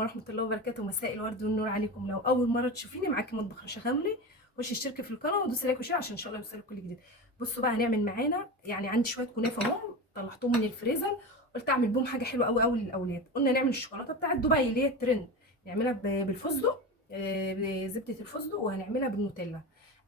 عليكم ورحمة الله وبركاته. مساء الورد والنور عليكم. لو أول مرة تشوفيني معاكي مطبخ رشا خمري، خشي اشتركي في القناة ودوسي لايك وشير عشان إن شاء الله يوصلك كل جديد. بصوا بقى هنعمل معانا، يعني عندي شوية كنافة اهم طلعتهم من الفريزر، قلت أعمل بهم حاجة حلوة أوي أوي للأولاد. قلنا نعمل الشوكولاتة بتاعة دبي اللي هي الترند، نعملها بالفستق، بزبدة الفستق، وهنعملها بالنوتيلا.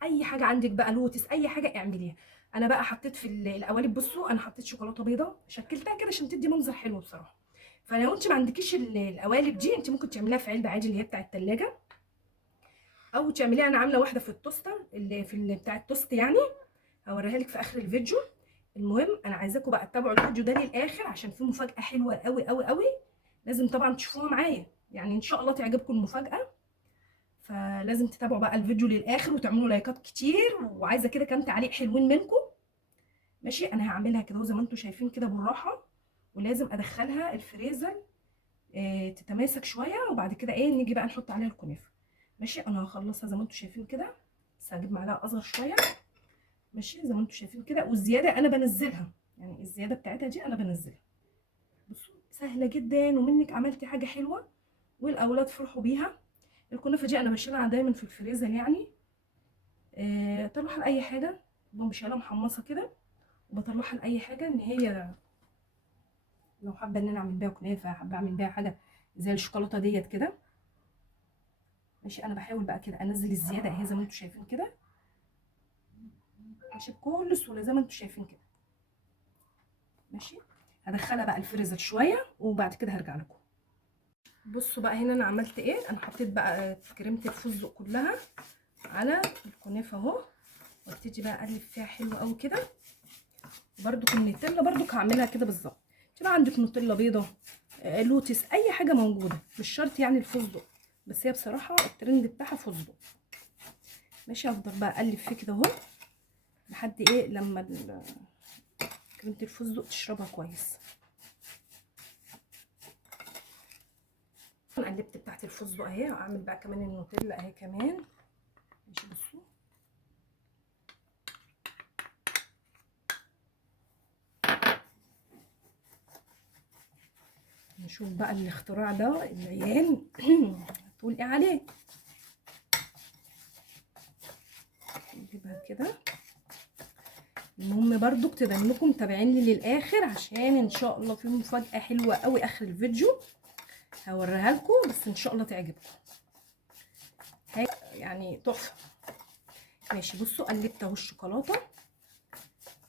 أي حاجة عندك بقى، لوتس، أي حاجة اعمليها. أنا بقى حطيت في القوالب، بصوا أنا حطيت شوكولاتة بيضة شكلتها كده عشان تدي منظر حلو بصراحة. فلو انت ما عندكيش القوالب دي، انت ممكن تعمليها في علبه عادي اللي هي بتاعه التلاجة، او تعمليها. انا عامله واحده في التوستر اللي في بتاع التوست يعني، هوريها لك في اخر الفيديو. المهم انا عايزاكم بقى تتابعوا الفيديو ده للاخر عشان فيه مفاجاه حلوه قوي قوي قوي. لازم طبعا تشوفوها معايا، يعني ان شاء الله تعجبكم المفاجاه. فلازم تتابعوا بقى الفيديو للاخر وتعملوا لايكات كتير، وعايزه كده كام تعليق حلوين منكم. ماشي، انا هعملها كده زي ما انتم شايفين كده بالراحه، ولازم ادخلها الفريزر تتماسك شويه، وبعد كده نيجي بقى نحط عليها الكنافه. ماشي، انا هخلصها زي ما انتم شايفين كده، بس هجيب معلقه اصغر شويه. ماشي زي ما انتم شايفين كده، والزياده انا بنزلها، يعني الزياده بتاعتها دي انا بنزلها. بصوا سهله جدا، ومنك عملتي حاجه حلوه والاولاد فرحوا بيها. الكنافه دي انا بشيلها دايما في الفريزر يعني، طلعها لاي حاجه، بشيلها محمصه كده، وبطلعها لاي حاجه ان هي لو حابه ان انا اعمل بيها كنافه، حابه اعمل بيها حاجه زي الشوكولاته ديت كده. ماشي، انا بحاول بقى كده انزل الزياده اهي زي ما انتم شايفين كده، ماشي بكل سهوله زي ما انتم شايفين كده. ماشي، هدخلها بقى الفريزر شويه وبعد كده هرجع لكم. بصوا بقى هنا انا عملت ايه. انا حطيت بقى كريمه الفستق كلها على الكنافه اهو، وابتدي بقى اقلب فيها حلو قوي كده. برده النوتيلا برده هعملها كده بالظبط. تبقى عندك نوتيلا بيضه، لوتس، اي حاجه موجوده، مش شرط يعني الفستق، بس هي بصراحه الترند بتاعها فستق. ماشي، هفضل بقى اقلب فيه كده اهو لحد لما كريمه الفستق تشربها كويس. قلبت بتاعت الفستق اهي، هعمل بقى كمان النوتيلا اهي كمان. ماشي بصوا، نشوف بقى الاختراع ده العيال هتقول ايه عليه. نجيبها كده. المهم برضو تبقى انكم متابعين لي للاخر، عشان ان شاء الله في مفاجاه حلوه قوي اخر الفيديو هوريها لكم، بس ان شاء الله تعجبكم. يعني تحفه. ماشي بصوا، قلبت اهو الشوكولاته.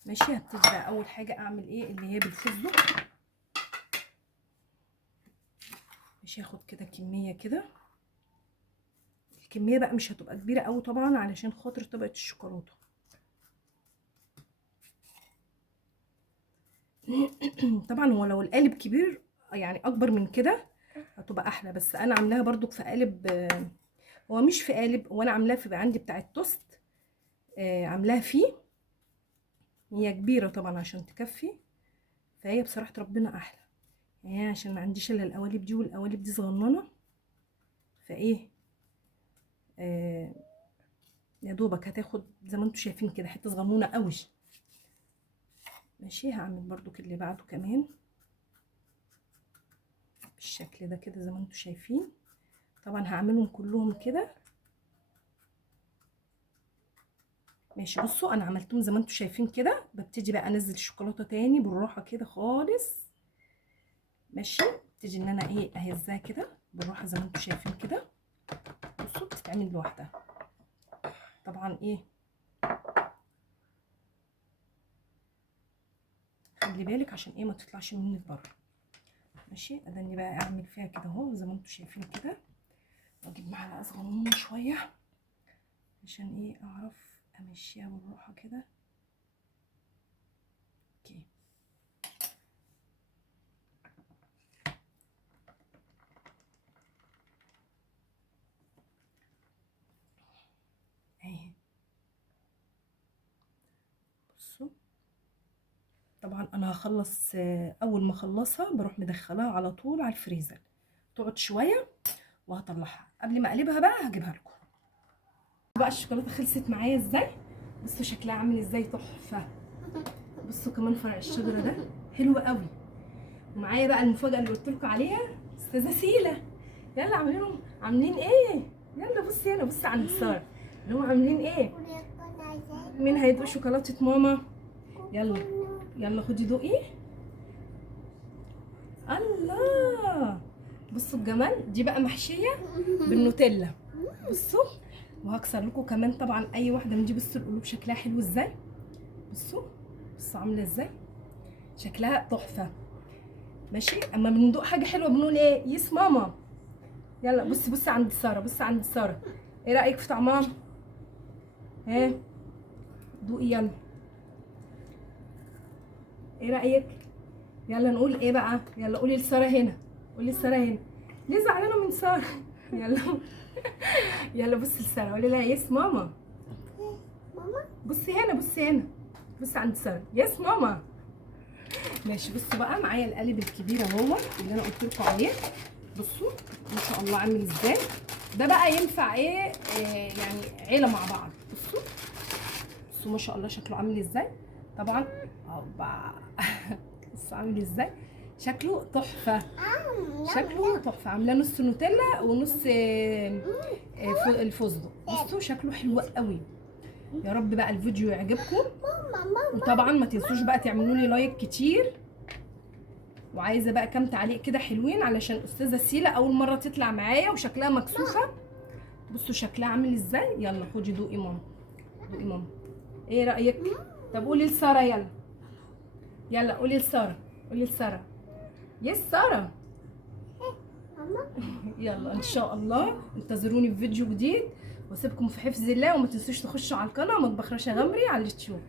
ماشي، هبتدي بقى اول حاجه اعمل اللي هي بالفستق. ماشي، هاخد كده كميه كده. الكميه بقى مش هتبقى كبيره قوي طبعا علشان خاطر طبقه الشوكولاته. طبعا هو لو القالب كبير يعني اكبر من كده هتبقى احلى، بس انا عاملاها برضو في قالب، هو مش في قالب، وانا عاملاها في عندي بتاع التوست، عاملاها فيه. هي كبيره طبعا عشان تكفي، فهي بصراحه ربنا احلى يعني، عشان ما عنديش الا القوالب دي، والقوالب دي صغننه، آه يا دوبك هتاخد زي ما انتم شايفين كده حته صغنونه قوي. ماشي، هعمل برضو اللي بعده كمان بالشكل ده كده زي ما انتم شايفين. طبعا هعملهم كلهم كده. ماشي بصوا، انا عملتهم زي ما انتم شايفين كده. ببتدي بقى انزل الشوكولاته تاني بالراحه كده خالص. ماشي، ابتدي ان انا اهزها كده بالراحه زي ما انتم شايفين كده. بصوا بتتعمل لوحدها طبعا. خلي بالك عشان ما تطلعش منك بره. ماشي، اداني بقى اعمل فيها كده اهو زي ما انتم شايفين كده، واجيب معلقه صغنونه شويه عشان اعرف امشيها بالراحه كده. اوكي، اهي. بصوا طبعا انا هخلص، اول ما اخلصها بروح مدخلاها على طول على الفريزر تقعد شويه، وهطلعها قبل ما اقلبها بقى هجيبها لكم. بقى الشوكولاته خلصت معايا ازاي، بصوا شكلها عامل ازاي، تحفه. بصوا كمان فرع الشجره ده حلو قوي. ومعايا بقى المفاجاه اللي قلت لكم عليها، استاذه سيلا. يلا عاملين ايه؟ يلا بصي هنا، بصي عند ساره اللي هم عاملين ايه؟ مين هيدوق شوكولاته ماما؟ يلا يلا خدي دوقي. الله، بصوا الجمال، دي بقى محشيه بالنوتيلا. بصوا، وهكسر لكم كمان طبعا اي واحده من دي. بصوا القلوب شكلها حلو ازاي، بصوا عامله ازاي، شكلها تحفه. ماشي، اما بندوق حاجه حلوه بنقول ايه؟ يس ماما. يلا بصي عند ساره، بصي عند ساره، ايه رايك في طعمها؟ ها دوقي يلا، ايه رايك؟ يلا نقول ايه بقى؟ يلا قولي لساره هنا، قولي لساره هنا. ليه زعلانه من ساره؟ يلا يلا بصي لساره، قولي لها يس ماما. بصي هنا، بصي هنا، بصي عند ساره، يس ماما. ماشي، بصوا بقى معايا القالب الكبير اهو اللي انا قلت لكم عليه. بصوا ما شاء الله عامل ازاي. ده بقى ينفع ايه يعني عيله مع بعض. بصوا ما شاء الله شكله عامل ازاي. طبعا بصوا عامل ازاي، شكله تحفه، شكله تحفه. عاملاه نص نوتيلا ونص الفستق. بصوا شكله حلو قوي. يا رب بقى الفيديو يعجبكم، وطبعا ما تنسوش بقى تعملوا لي لايك كتير. وعايزه بقى كام تعليق كده حلوين علشان استاذه سيلا اول مره تطلع معايا وشكلها مكسوفه. بصوا شكلها عامل ازاي. يلا خدي دوقي ماما، دوقي ماما، ايه رايك؟ طب قولي لساره يلا، يلا قولي لساره، قولي لساره يس ساره. يلا ان شاء الله انتظروني في فيديو جديد، واسيبكم في حفظ الله. وما تنسوش تخشوا على القناه مطبخ رشا غمري على اليوتيوب.